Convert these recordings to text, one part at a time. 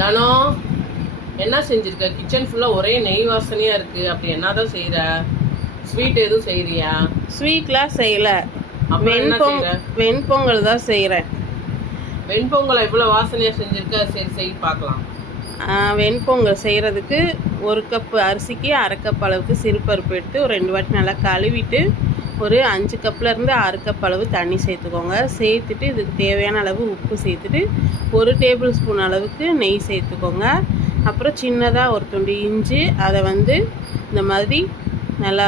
தனோ என்ன செஞ்சிருக்க? கிச்சன் ஃபுல்லா ஒரே நெய் வாசனையா இருக்கு. அப்படி என்னதான் செய்யற ஸ்வீட் எதுவும் செய்யறியா ஸ்வீட்லாம் செய்யல. என்ன வெண்பொங் வெண்பொங்கல் தான் செய்கிறேன் வெண்பொங்கல் இவ்வளவு வாசனையா செஞ்சிருக்க? சரி செய் பார்க்கலாம். வெண்பொங்கல் செய்கிறதுக்கு ஒரு கப் அரிசிக்கு அரை கப் அளவுக்கு சிறுபருப்பு எடுத்து ஒரு ரெண்டு வாட்டி நல்லா கழுவிட்டு ஒரு அஞ்சு கப்லேருந்து ஆறு கப் அளவு தண்ணி சேர்த்துக்கோங்க. சேர்த்துட்டு இதுக்கு தேவையான அளவு உப்பு சேர்த்துட்டு ஒரு டேபிள் ஸ்பூன் அளவுக்கு நெய் சேர்த்துக்கோங்க. அப்புறம் சின்னதாக ஒரு துண்டு இஞ்சி அதை வந்து இந்த மாதிரி நல்லா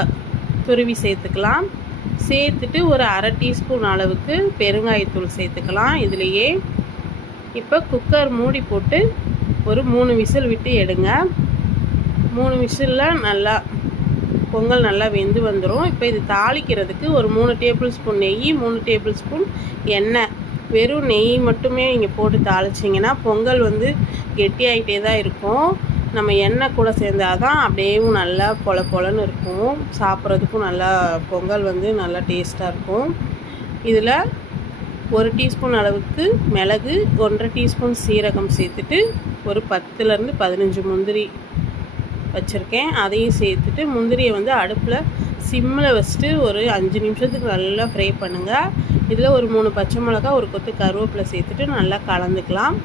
துருவி சேர்த்துக்கலாம். சேர்த்துட்டு ஒரு அரை டீஸ்பூன் அளவுக்கு பெருங்காயத்தூள் சேர்த்துக்கலாம். இதுலேயே இப்போ குக்கர் மூடி போட்டு ஒரு மூணு விசில் விட்டு எடுங்க. மூணு விசிலில் நல்லா பொங்கல் நல்லா வெந்து வந்துடும் இப்போ இது தாளிக்கிறதுக்கு ஒரு மூணு டேபிள் ஸ்பூன் நெய் மூணு டேபிள் ஸ்பூன் எண்ணெய். வெறும் நெய் மட்டுமே நீங்கள் போட்டு தாளிச்சிங்கன்னா பொங்கல் வந்து கெட்டியாயிட்டே தான் இருக்கும். நம்ம எண்ணெய் கூட சேர்ந்தால் தான் அப்படியேவும் நல்லா பொல பொலன்னு இருக்கும். சாப்பிட்றதுக்கும் நல்லா பொங்கல் வந்து நல்லா டேஸ்ட்டாக இருக்கும். இதில் ஒரு டீஸ்பூன் அளவுக்கு மிளகு ஒன்றரை டீஸ்பூன் சீரகம் சேர்த்துட்டு ஒரு பத்துலேருந்து பதினஞ்சு முந்திரி வச்சுருக்கேன். அதையும் சேர்த்துட்டு முந்திரியை வந்து அடுப்பில் சிம்மில் வச்சுட்டு ஒரு அஞ்சு நிமிஷத்துக்கு நல்லா ஃப்ரை பண்ணுங்கள் இதில் ஒரு மூணு பச்சை மிளகா ஒரு கொத்து கருவேப்பிலை சேர்த்துட்டு நல்லா கலந்துக்கலாம்.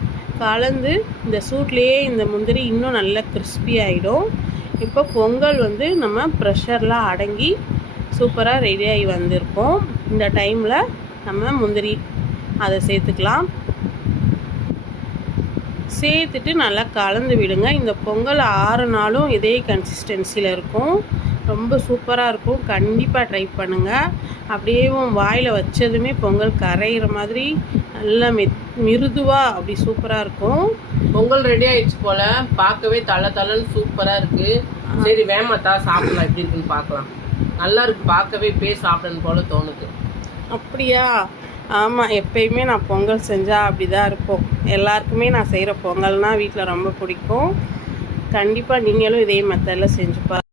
கலந்து இந்த சூட்லேயே இந்த முந்திரி இன்னும் நல்லா கிறிஸ்பி ஆகிடும் இப்போ பொங்கல் வந்து நம்ம ப்ரெஷர்லாம் அடங்கி சூப்பராக ரெடியாகி வந்திருக்கோம். இந்த டைமில் நம்ம முந்திரி அதை சேர்த்துக்கலாம். சேர்த்துட்டு நல்லா கலந்து விடுங்க. இந்த பொங்கல் ஆறு நாளும் இதே கன்சிஸ்டன்சியில் இருக்கும். ரொம்ப சூப்பராக இருக்கும். கண்டிப்பாக ட்ரை பண்ணுங்கள் அப்படியே வாயில் வச்சதுமே பொங்கல் கரையிற மாதிரி நல்லா மெ மிருதுவாக அப்படி சூப்பராக இருக்கும். பொங்கல் ரெடி ஆயிடுச்சு போல. பார்க்கவே தலை தலைன்னு சூப்பரா இருக்கு. சரி வேமத்தா சாப்பிடலாம். எப்படி இருக்குன்னு பார்க்கலாம். நல்லா இருக்கு. பார்க்கவே பே சாப்பிடணும் போல தோணுது. அப்படியா? ஆமாம் எப்பயுமே நான் பொங்கல் செஞ்சால் அப்படி தான் இருக்கும் எல்லாருக்குமே நான் செய்கிற பொங்கல்னால் வீட்டில் ரொம்ப பிடிக்கும். கண்டிப்பாக நீங்களும் இதே மெத்தடில் செஞ்சு